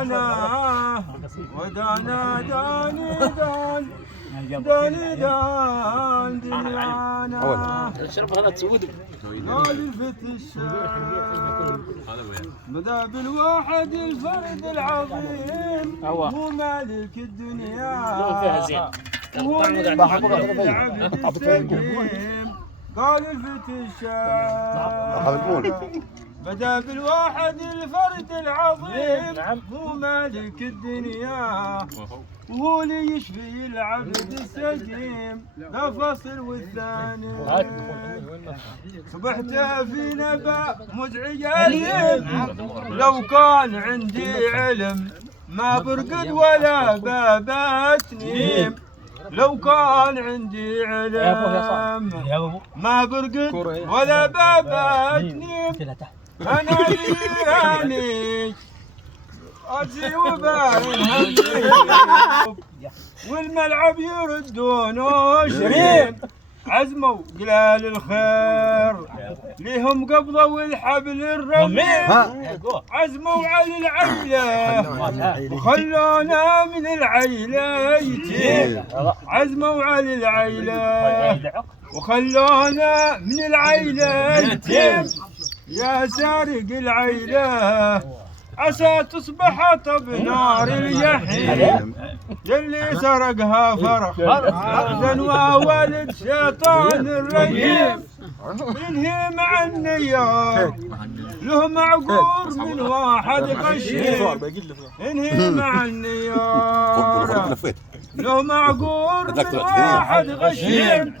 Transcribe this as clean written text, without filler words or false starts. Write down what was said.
ودانا ودانا داني ديانا اشرب هذا تسود قال الفتى الشاب بدا بالواحد الفرد العظيم هو مالك الدنيا هو العبد السقيم قال الفتى الشاب بدا بالواحد الفرد العظيم هو مالك الدنيا وهو اللي يشفي العبد السقيم لا فصل والثاني صبحت في نبأ مزعج أليم لو كان عندي علم ما برقد ولا بابتني لو كان عندي علم ما برقد ولا بابتني أنا ليراني أجي وباين همي والملعب يردون وشريم عزموا قلال الخير ليهم قبضة والحبل الرميم عزموا على العيلة وخلونا من العيلة يتيم عزموا على العيلة وخلونا من العيلة يتيم يا سارق العيلة عسى تصبح طب نار الجحيم يلي سرقها فرخ ذنوى ولد شيطان الرجيم ينهي مع النيار له معقور من واحد غشيم ينهي مع النيار له معقور من واحد غشيم